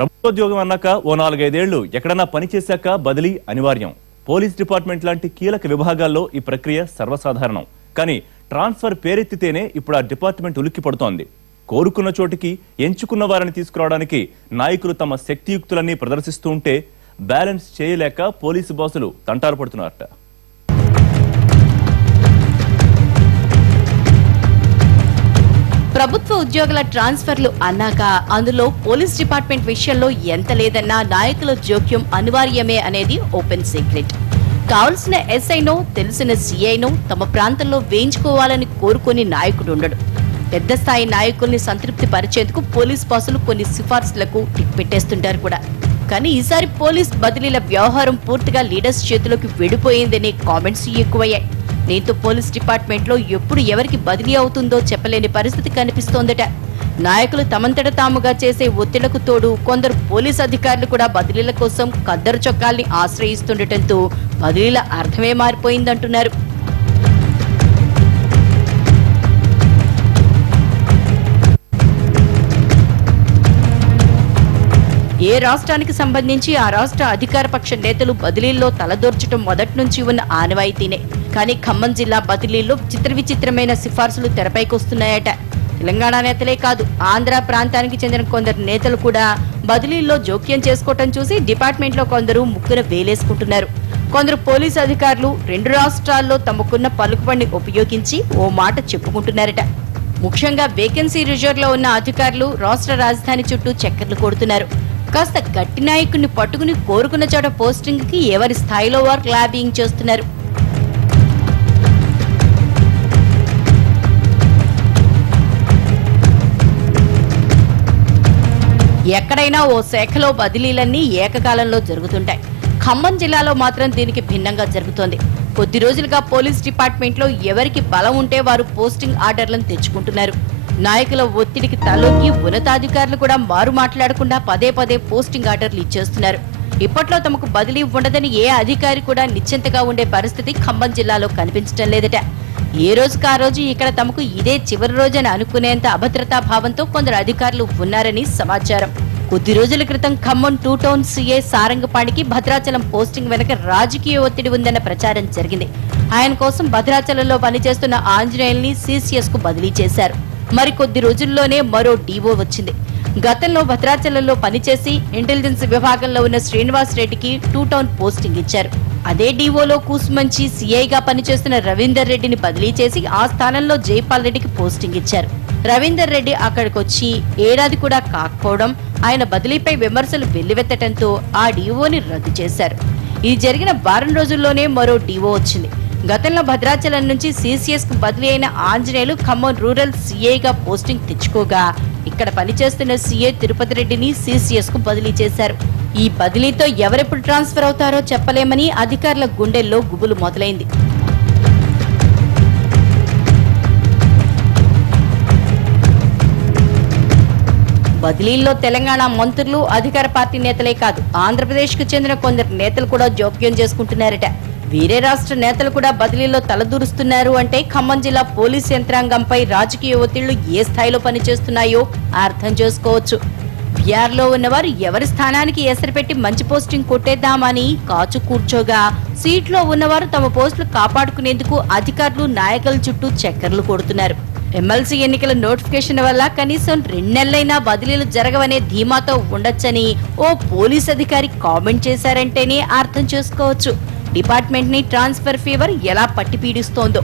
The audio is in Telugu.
ప్రభుత్వోద్యోగం అన్నాక ఓ 4-5 ఏళ్లు ఎక్కడన్నా పనిచేశాక బదిలీ అనివార్యం. పోలీస్ డిపార్ట్మెంట్ లాంటి కీలక విభాగాల్లో ఈ ప్రక్రియ సర్వసాధారణం. కానీ ట్రాన్స్ఫర్ పేరెత్తితేనే ఇప్పుడు ఆ డిపార్ట్మెంట్ ఉలిక్కి పడుతోంది. కోరుకున్న చోటికి ఎంచుకున్న వారిని తీసుకురావడానికి నాయకులు తమ శక్తియుక్తులన్నీ ప్రదర్శిస్తూ ఉంటే బ్యాలెన్స్ చేయలేక పోలీసు బాసులు తంటాలు పడుతున్నారట. ప్రభుత్వ ఉద్యోగుల ట్రాన్స్ఫర్లు అన్నాక అందులో పోలీస్ డిపార్ట్మెంట్ విషయంలో ఎంత లేదన్నా నాయకుల జోక్యం అనివార్యమే అనేది ఓపెన్ సీక్రెట్. కావలసిన ఎస్ఐనో తెలిసిన సిఐనో తమ ప్రాంతంలో వేయించుకోవాలని కోరుకుని నాయకుడు ఉండడు. పెద్ద స్థాయి నాయకుల్ని సంతృప్తి పరిచేందుకు పోలీస్ బాసులు కొన్ని సిఫార్సులకు టిక్ పెట్టేస్తుంటారు కూడా. కానీ ఈసారి పోలీస్ బదిలీల వ్యవహారం పూర్తిగా లీడర్స్ చేతిలోకి వెడిపోయిందనే కామెంట్స్ ఎక్కువయ్యాయి. దీంతో పోలీస్ డిపార్ట్మెంట్ లో ఎప్పుడు ఎవరికి బదిలీ అవుతుందో చెప్పలేని పరిస్థితి కనిపిస్తోందట. నాయకులు తమంతట తాముగా చేసే ఒత్తిళ్లకు తోడు కొందరు పోలీస్ అధికారులు కూడా బదిలీల కోసం ఖద్దరు చొక్కాల్ని ఆశ్రయిస్తుండటంతో బదిలీల అర్థమే మారిపోయిందంటున్నారు. ఏ రాష్ట్రానికి సంబంధించి ఆ రాష్ట్ర అధికార పక్ష నేతలు బదిలీల్లో తలదూర్చడం మొదటి నుంచి ఉన్న ఆనవాయితీనే. కానీ ఖమ్మం జిల్లా బదిలీల్లో విచిత్రమైన సిఫార్సులు తెరపైకొస్తున్నాయట. తెలంగాణ నేతలే కాదు, ఆంధ్ర ప్రాంతానికి చెందిన కొందరు నేతలు కూడా బదిలీల్లో జోక్యం చేసుకోవటం చూసి డిపార్ట్మెంట్లో కొందరు ముక్కున వేలేసుకుంటున్నారు. కొందరు పోలీసు అధికారులు 2 రాష్ట్రాల్లో తమకున్న పలుకుబడిని ఉపయోగించి ఓ మాట చెప్పుకుంటున్నారట. ముఖ్యంగా వేకెన్సీ రిజర్వ్ లో ఉన్న అధికారులు రాష్ట్ర రాజధాని చుట్టూ చక్కర్లు కొడుతున్నారు. కాస్త గట్టి నాయకుడిని పట్టుకుని కోరుకున్న చోట పోస్టింగ్ కి ఎవరి స్థాయిలో వారు లాబింగ్ చేస్తున్నారు. ఎక్కడైనా ఓ శాఖలో బదిలీలన్నీ ఏకకాలంలో జరుగుతుంటాయి. ఖమ్మం జిల్లాలో మాత్రం దీనికి భిన్నంగా జరుగుతోంది. కొద్ది రోజులుగా పోలీస్ డిపార్ట్మెంట్ లో ఎవరికి బలం ఉంటే వారు పోస్టింగ్ ఆర్డర్లను తెచ్చుకుంటున్నారు. నాయకుల ఒత్తిడికి తలొగ్గి ఉన్నతాధికారులు కూడా మారు మాట్లాడకుండా పదే పోస్టింగ్ ఆర్డర్లు ఇచ్చేస్తున్నారు. ఇప్పట్లో తమకు బదిలీ ఉండదని ఏ అధికారి కూడా నిశ్చింతగా ఉండే పరిస్థితి ఖమ్మం జిల్లాలో కనిపించడం లేదట. ఏ రోజుకు ఆ రోజు ఇక్కడ తమకు ఇదే చివరి రోజని అనుకునేంత అభద్రతా భావంతో కొందరు అధికారులు ఉన్నారని సమాచారం. కొద్ది రోజుల క్రితం ఖమ్మం 2 టౌన్ సీఏ సారంగపాణికి భద్రాచలం పోస్టింగ్ వెనక రాజకీయ ఒత్తిడి ఉందన్న ప్రచారం జరిగింది. ఆయన కోసం భద్రాచలంలో పనిచేస్తున్న ఆంజనేయుల్ని సిసిఎస్ కు బదిలీ చేశారు. మరికొద్ది రోజుల్లోనే మరో డీఓ వచ్చింది. గతంలో భద్రాచలంలో పనిచేసి ఇంటెలిజెన్స్ విభాగంలో ఉన్న శ్రీనివాస్ రెడ్డికి 2 టౌన్ పోస్టింగ్ ఇచ్చారు. అదే డీఓలో కూసుమంచి సీఐగా పనిచేస్తున్న రవీందర్ రెడ్డిని బదిలీ చేసి ఆ స్థానంలో జైపాల్ రెడ్డికి పోస్టింగ్ ఇచ్చారు. రవీందర్ రెడ్డి అక్కడికొచ్చి ఏడాది కూడా కాకపోవడం, ఆయన బదిలీపై విమర్శలు వెల్లువెత్తడంతో ఆ డీఓని రద్దు చేశారు. ఇది జరిగిన వారం రోజుల్లోనే మరో డీఓ వచ్చింది. గతంలో భద్రాచలం నుంచి సిసిఎస్ కు బదిలీ అయిన ఆంజనేయులు ఖమ్మం రూరల్ సీఐగా పోస్టింగ్ తెచ్చుకోగా ఇక్కడ పనిచేస్తున్న సీఐ తిరుపతి రెడ్డిని సిసిఎస్ కు బదిలీ చేశారు. ఈ బదిలీతో ఎవరెప్పుడు ట్రాన్స్ఫర్ అవుతారో చెప్పలేమని అధికారుల గుండెల్లో గుబులు మొదలైంది. బదిలీల్లో తెలంగాణ మంత్రులు, అధికార పార్టీ నేతలే కాదు, ఆంధ్రప్రదేశ్ కు చెందిన కొందరు నేతలు కూడా జోక్యం చేసుకుంటున్నారట. వేరే రాష్ట్ర నేతలు కూడా బదిలీలో తలదూరుస్తున్నారు అంటే ఖమ్మం జిల్లా పోలీస్ యంత్రాంగంపై రాజకీయ ఒత్తిళ్లు ఏ స్థాయిలో పనిచేస్తున్నాయో అర్థం చేసుకోవచ్చు. బీఆర్లో ఉన్నవారు ఎవరి స్థానానికి ఎసరు పెట్టి మంచి పోస్టింగ్ కొట్టేద్దామని కాచు కూర్చోగా, సీట్లో ఉన్నవారు తమ పోస్టులు కాపాడుకునేందుకు అధికారులు నాయకుల చుట్టూ చక్కర్లు కొడుతున్నారు. ఎమ్మెల్సీ ఎన్నికల నోటిఫికేషన్ వల్ల కనీసం 2 నెలలైనా బదిలీలు జరగవనే ధీమాతో ఉండొచ్చని ఓ పోలీస్ అధికారి కామెంట్ చేశారంటేనే అర్థం చేసుకోవచ్చు డిపార్ట్మెంట్ ని ట్రాన్స్ఫర్ ఫీవర్ ఎలా పట్టి పీడిస్తోందో.